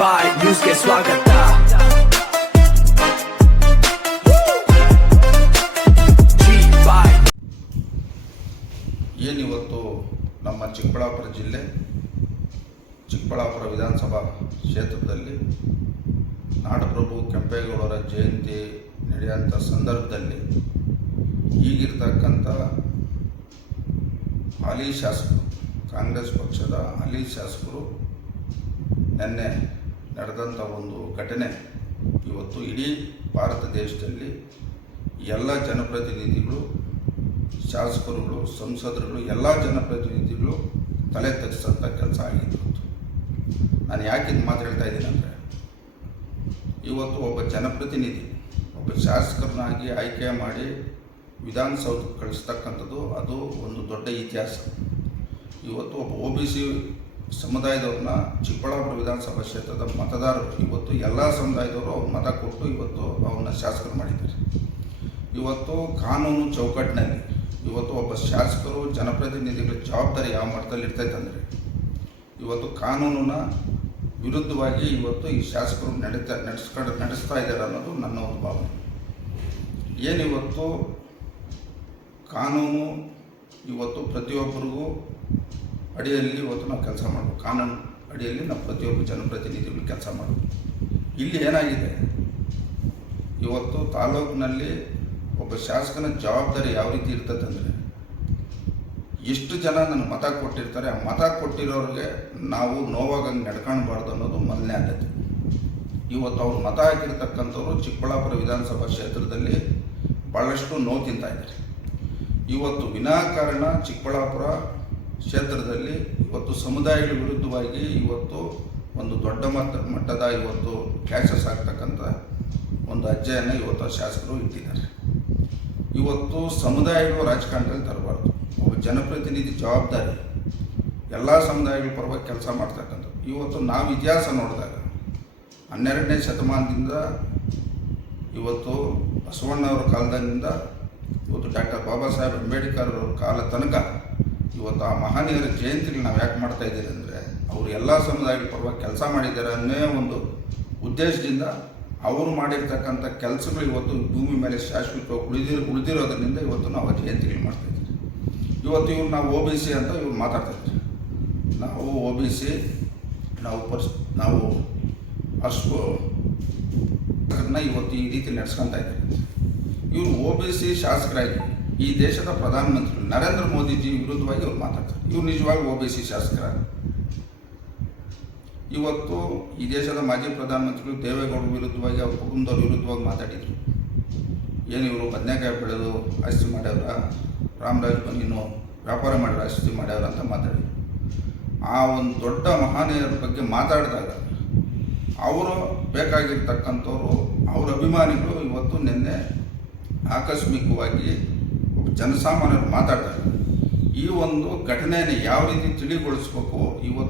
ಬಾಯ್ ನ್ಯೂಸ್ಗೆ ಸ್ವಾಗತ. ಏನಿವತ್ತು ನಮ್ಮ ಚಿಕ್ಕಬಳ್ಳಾಪುರ ಜಿಲ್ಲೆ ಚಿಕ್ಕಬಳ್ಳಾಪುರ ವಿಧಾನಸಭಾ ಕ್ಷೇತ್ರದಲ್ಲಿ ನಾಡಪ್ರಭು ಕೆಂಪೇಗೌಡರ ಜಯಂತಿ ನಡೆಯುವಂಥ ಸಂದರ್ಭದಲ್ಲಿ ಈಗಿರ್ತಕ್ಕಂಥ ಹಾಲಿ ಶಾಸಕರು, ಕಾಂಗ್ರೆಸ್ ಪಕ್ಷದ ಹಾಲಿ ಶಾಸಕರು ನಿನ್ನೆ ನಡೆದಂಥ ಒಂದು ಘಟನೆ ಇವತ್ತು ಇಡೀ ಭಾರತ ದೇಶದಲ್ಲಿ ಎಲ್ಲ ಜನಪ್ರತಿನಿಧಿಗಳು, ಶಾಸಕರುಗಳು, ಸಂಸದರುಗಳು, ಎಲ್ಲ ಜನಪ್ರತಿನಿಧಿಗಳು ತಲೆ ತಗ್ಸಂಥ ಕೆಲಸ ಆಗಿತ್ತು. ನಾನು ಯಾಕೆ ಇದು ಮಾತಾಡ್ತಾ ಇದ್ದೀನಿ ಅಂದರೆ, ಇವತ್ತು ಒಬ್ಬ ಜನಪ್ರತಿನಿಧಿ, ಒಬ್ಬ ಶಾಸಕರನ್ನಾಗಿ ಆಯ್ಕೆ ಮಾಡಿ ವಿಧಾನಸೌಧಕ್ಕೆ ಕಳಿಸ್ತಕ್ಕಂಥದ್ದು ಅದು ಒಂದು ದೊಡ್ಡ ಇತಿಹಾಸ. ಇವತ್ತು ಒಬ್ಬ OBC ಸಮುದಾಯದವ್ರನ್ನ ಚಿಕ್ಕಬಳ್ಳಾಪುರ ವಿಧಾನಸಭಾ ಕ್ಷೇತ್ರದ ಮತದಾರರು ಇವತ್ತು ಎಲ್ಲ ಸಮುದಾಯದವರು ಅವ್ರು ಮತ ಕೊಟ್ಟು ಇವತ್ತು ಅವನ್ನ ಶಾಸಕರು ಮಾಡಿದ್ದಾರೆ. ಇವತ್ತು ಕಾನೂನು ಚೌಕಟ್ಟಿನಲ್ಲಿ ಇವತ್ತು ಒಬ್ಬ ಶಾಸಕರು, ಜನಪ್ರತಿನಿಧಿಗಳ ಜವಾಬ್ದಾರಿ ಯಾವ ಮಟ್ಟದಲ್ಲಿ ಇರ್ತೈತೆ ಅಂದರೆ, ಇವತ್ತು ಕಾನೂನಿನ ವಿರುದ್ಧವಾಗಿ ಇವತ್ತು ಈ ಶಾಸಕರು ನಡೆಸ್ತಾ ಇದ್ದಾರೆ ಅನ್ನೋದು ನನ್ನ ಒಂದು ಭಾವನೆ. ಏನಿವತ್ತು ಕಾನೂನು ಇವತ್ತು ಪ್ರತಿಯೊಬ್ಬರಿಗೂ ಅಡಿಯಲ್ಲಿ ಇವತ್ತು ನಾವು ಕೆಲಸ ಮಾಡಬೇಕು. ಕಾನೂನು ಅಡಿಯಲ್ಲಿ ನಾವು ಪ್ರತಿಯೊಬ್ಬರು ಜನಪ್ರತಿನಿಧಿಗಳು ಕೆಲಸ ಮಾಡಬೇಕು. ಇಲ್ಲಿ ಏನಾಗಿದೆ, ಇವತ್ತು ತಾಲೂಕಿನಲ್ಲಿ ಒಬ್ಬ ಶಾಸಕನ ಜವಾಬ್ದಾರಿ ಯಾವ ರೀತಿ ಇರ್ತದೆ ಅಂದರೆ, ಎಷ್ಟು ಜನ ನನ್ನ ಮತ ಕೊಟ್ಟಿರ್ತಾರೆ, ಆ ಮತ ಕೊಟ್ಟಿರೋರಿಗೆ ನಾವು ನೋವಾಗಂಗೆ ನಡ್ಕೊಳ್ಬಾರ್ದು ಅನ್ನೋದು ಮೊದಲನೇ ಆದ್ಯತೆ. ಇವತ್ತು ಅವ್ರು ಮತ ಹಾಕಿರ್ತಕ್ಕಂಥವ್ರು ಚಿಕ್ಕಬಳ್ಳಾಪುರ ವಿಧಾನಸಭಾ ಕ್ಷೇತ್ರದಲ್ಲಿ ಭಾಳಷ್ಟು ನೋವು ತಿಂತಾ ಇದ್ದಾರೆ. ಇವತ್ತು ವಿನಾಕಾರಣ ಚಿಕ್ಕಬಳ್ಳಾಪುರ ಕ್ಷೇತ್ರದಲ್ಲಿ ಇವತ್ತು ಸಮುದಾಯಗಳ ವಿರುದ್ಧವಾಗಿ ಇವತ್ತು ಒಂದು ದೊಡ್ಡ ಮಟ್ಟದ ಇವತ್ತು ಕ್ಲಾಶಸ್ ಆಗ್ತಕ್ಕಂಥ ಒಂದು ಹೆಜ್ಜೆಯನ್ನು ಇವತ್ತು ಶಾಸಕರು ಇಟ್ಟಿದ್ದಾರೆ. ಇವತ್ತು ಸಮುದಾಯಗಳು ರಾಜಕಾರಣದಲ್ಲಿ ತರಬಾರ್ದು. ಒಬ್ಬ ಜನಪ್ರತಿನಿಧಿ ಜವಾಬ್ದಾರಿ ಎಲ್ಲ ಸಮುದಾಯಗಳ ಪರವಾಗಿ ಕೆಲಸ ಮಾಡ್ತಕ್ಕಂಥದ್ದು. ಇವತ್ತು ನಾವು ಇತಿಹಾಸ ನೋಡಿದಾಗ 12ನೇ ಶತಮಾನದಿಂದ ಇವತ್ತು ಬಸವಣ್ಣವರ ಕಾಲದಿಂದ ಇವತ್ತು ಡಾಕ್ಟರ್ ಬಾಬಾ ಸಾಹೇಬ್ ಅಂಬೇಡ್ಕರ್ ಅವರ ಕಾಲ ತನಕ ಇವತ್ತು ಆ ಮಹನೀಯರ ಜಯಂತಿಗಳು ನಾವು ಯಾಕೆ ಮಾಡ್ತಾ ಇದ್ದೀರಿ ಅಂದರೆ, ಅವರು ಎಲ್ಲ ಸಮುದಾಯಗಳ ಪರವಾಗಿ ಕೆಲಸ ಮಾಡಿದ್ದಾರೆ ಅನ್ನೋ ಒಂದು ಉದ್ದೇಶದಿಂದ ಅವರು ಮಾಡಿರ್ತಕ್ಕಂಥ ಕೆಲಸಗಳು ಇವತ್ತು ಭೂಮಿ ಮೇಲೆ ಶಾಶ್ವತವಾಗಿ ಉಳಿದಿರೋದ್ರಿಂದ ಇವತ್ತು ನಾವು ಜಯಂತಿಗಳು ಮಾಡ್ತಾಯಿದ್ದೀವಿ. ಇವತ್ತು ಇವ್ರು ನಾವು OBC ಅಂತ ಇವ್ರು ಮಾತಾಡ್ತಾಯಿದ್ದೀವಿ. ನಾವು OBC ನಾವು ಅಷ್ಟು ಇವತ್ತು ಈ ರೀತಿ ನಡೆಸ್ಕೊತಾ ಇದ್ದಾರೆ. ಇವರು OBC ಶಾಸಕರಾಗಿ ಈ ದೇಶದ ಪ್ರಧಾನಮಂತ್ರಿ ನರೇಂದ್ರ ಮೋದಿಜಿ ವಿರುದ್ಧವಾಗಿ ಅವ್ರು ಮಾತಾಡ್ತಾರೆ. ಇವ್ರು ನಿಜವಾಗಿ OBC ಶಾಸಕರ. ಇವತ್ತು ಈ ದೇಶದ ಮಾಜಿ ಪ್ರಧಾನಮಂತ್ರಿಗಳು ದೇವೇಗೌಡರ ವಿರುದ್ಧವಾಗಿ ಅವ್ರ ಕುಟುಂಬದವ್ರ ವಿರುದ್ಧವಾಗಿ ಮಾತಾಡಿದರು. ಏನು ಇವರು ಬದನೆಕಾಯಿ ಬೆಳೆದು ಆಸ್ತಿ ಮಾಡ್ಯವ್ರ, ರಾಮರಾಜ್ ಬನ್ನಿನೋ ವ್ಯಾಪಾರ ಮಾಡಿರೋ ಆಸ್ತಿ ಮಾಡ್ಯವ್ರ ಅಂತ ಮಾತಾಡಿದರು. ಆ ಒಂದು ದೊಡ್ಡ ಮಹನೀಯರ ಬಗ್ಗೆ ಮಾತಾಡಿದಾಗ ಅವರು ಬೇಕಾಗಿರ್ತಕ್ಕಂಥವ್ರು, ಅವ್ರ ಅಭಿಮಾನಿಗಳು ಇವತ್ತು ನಿನ್ನೆ ಆಕಸ್ಮಿಕವಾಗಿ ಜನಸಾಮಾನ್ಯರು ಮಾತಾಡ್ತಾರೆ. ಈ ಒಂದು ಘಟನೆಯನ್ನು ಯಾವ ರೀತಿ ತಿಳಿಗೊಳಿಸ್ಬೇಕು ಇವತ್ತು